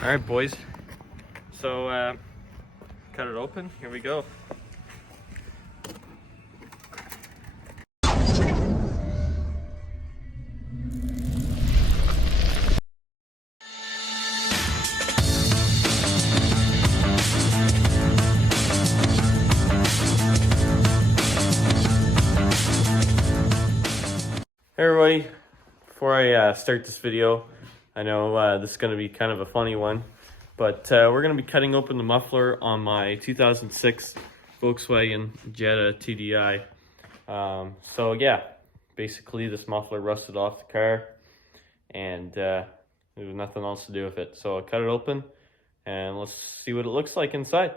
All right, boys. So cut it open. Here we go. Hey everybody, before I start this video, I know this is going to be kind of a funny one, but we're going to be cutting open the muffler on my 2006 Volkswagen Jetta TDI. So yeah, basically this muffler rusted off the car and there was nothing else to do with it. So I cut it open and let's see what it looks like inside.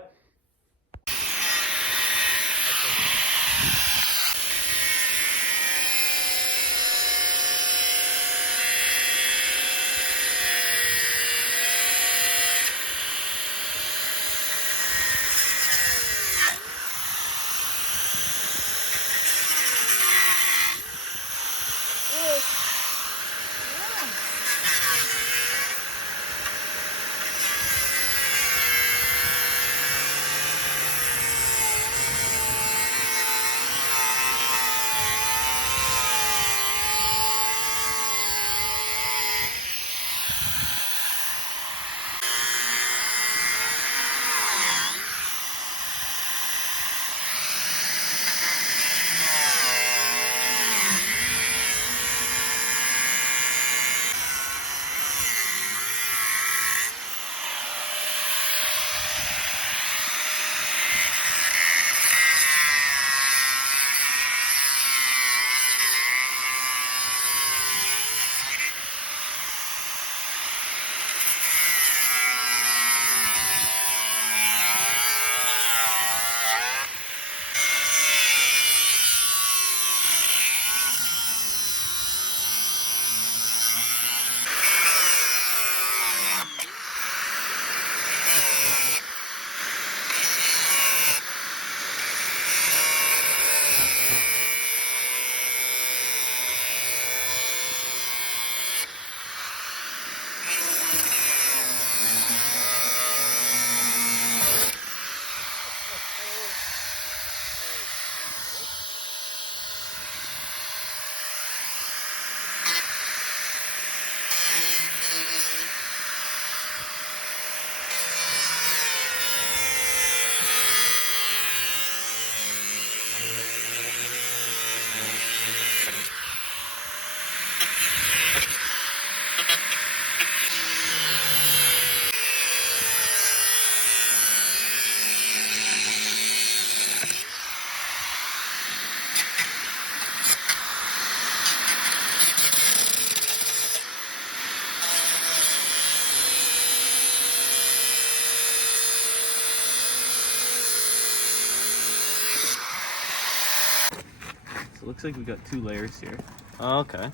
So it looks like we got two layers here. Oh, okay.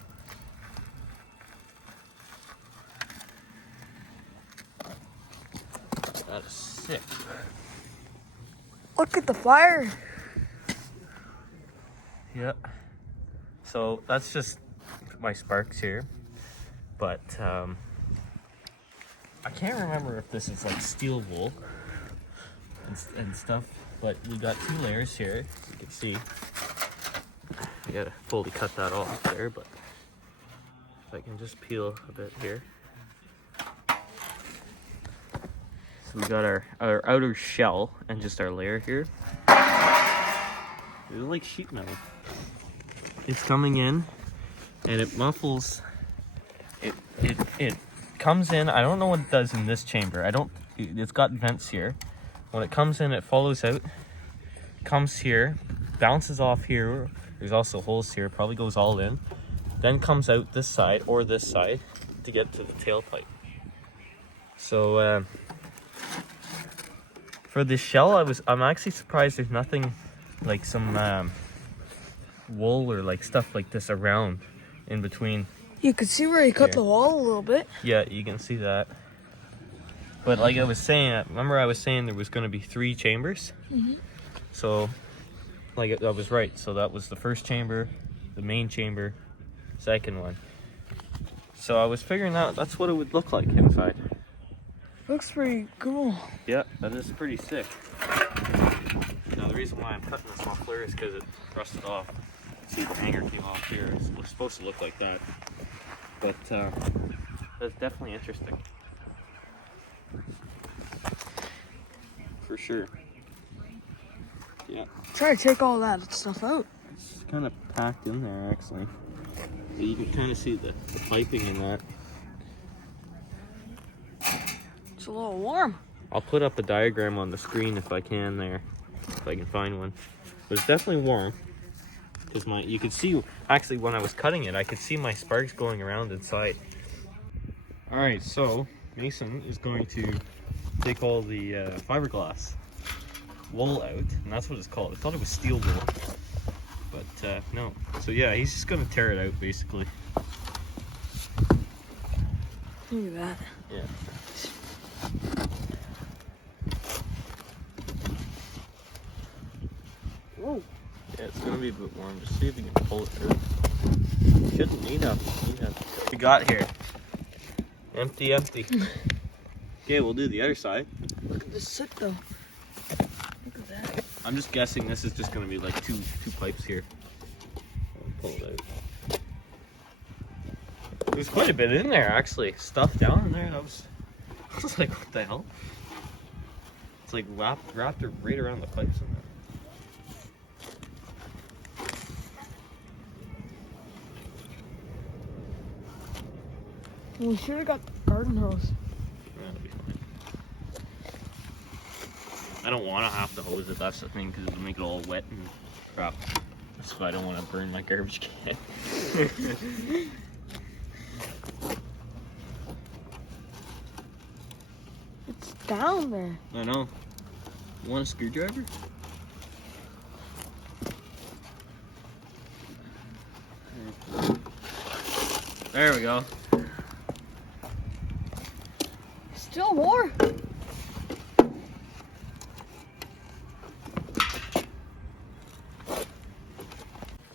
That is sick. Look at the fire. Yeah. So that's just my sparks here. But I can't remember if this is like steel wool and stuff. But we got two layers here, as you can see. I gotta fully cut that off there, but if I can just peel a bit here. So we got our outer shell and just our layer here. It's like sheet metal. It's coming in and it muffles. It comes in. I don't know what it does in this chamber. It's got vents here. When it comes in, it follows out, comes here, bounces off here. There's also holes here, probably goes all in. Then comes out this side or this side to get to the tailpipe. So for this shell, I'm actually surprised there's nothing like some wool or like stuff like this around in between. You could see where he cut the wall a little bit. Yeah, you can see that. But like I was saying, remember I was saying there was going to be 3 chambers? Mm-hmm. So like I was right. So that was the first chamber, the main chamber, second one. So I was figuring out that's what it would look like inside. Looks pretty cool. Yeah, that is pretty sick. Now the reason why I'm cutting this muffler is because it rusted off. See, the hanger came off here. It's supposed to look like that. But that's definitely interesting. For sure. Yeah. Try to take all that stuff out. It's kind of packed in there, actually. But you can kind of see the piping in that. It's a little warm. I'll put up a diagram on the screen if I can there, if I can find one. But it's definitely warm. Because you could see, actually when I was cutting it, I could see my sparks going around inside. Alright, so Mason is going to take all the fiberglass wool out, and that's what it's called. I thought it was steel wool, but no. So yeah, he's just gonna tear it out basically. Look at that. Yeah. Whoa. Yeah, it's gonna be a bit warm. Just see if you can pull it through. Shouldn't need up. What we got here? Empty, empty. Okay, we'll do the other side. Look at this soot though. Look at that. I'm just guessing this is just gonna be like two pipes here. I'll pull it out. There's quite a bit in there actually. Stuff down in there. I was like, what the hell? It's like wrapped right around the pipes in there. We should have got the garden hose. That'll be fine. I don't want to have to hose it, that's the thing, because it'll make it all wet and crap. That's why I don't want to burn my garbage can. It's down there. I know. You want a screwdriver? There we go. Still more.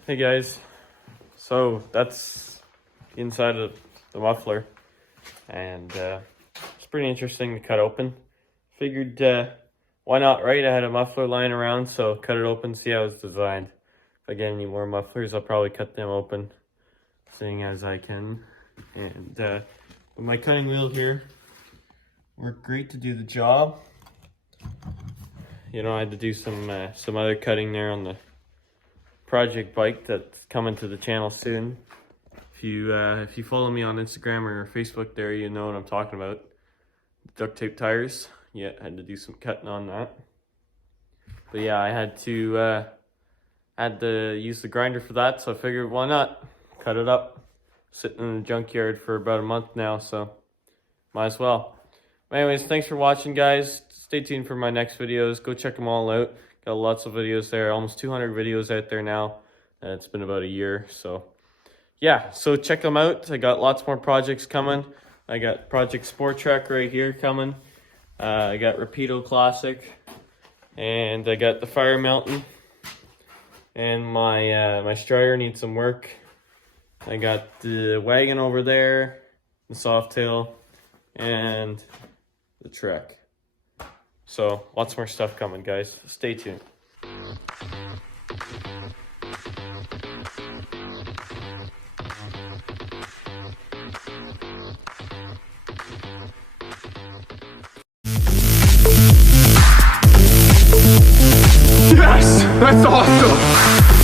Hey guys, so that's the inside of the muffler, and it's pretty interesting to cut open. Figured why not, right? I had a muffler lying around, so cut it open, see how it's designed. If I get any more mufflers, I'll probably cut them open, seeing as I can. And with my cutting wheel here, worked great to do the job. You know, I had to do some other cutting there on the project bike that's coming to the channel soon. If you follow me on Instagram or Facebook there, you know what I'm talking about. Duct tape tires. Yeah, I had to do some cutting on that. But yeah, I had to use the grinder for that, so I figured why not cut it up. Sitting in the junkyard for about a month now, so might as well. But anyways, thanks for watching, guys. Stay tuned for my next videos. Go check them all out. Got lots of videos there, almost 200 videos out there now. It's been about a year, so yeah, so check them out. I got lots more projects coming. I got Project Sport Track right here coming. I got Rapido Classic, and I got the Fire Mountain, and my Strider needs some work. I got the wagon over there, the Softail, and the Trek. So lots more stuff coming, guys. Stay tuned. Yes! That's awesome!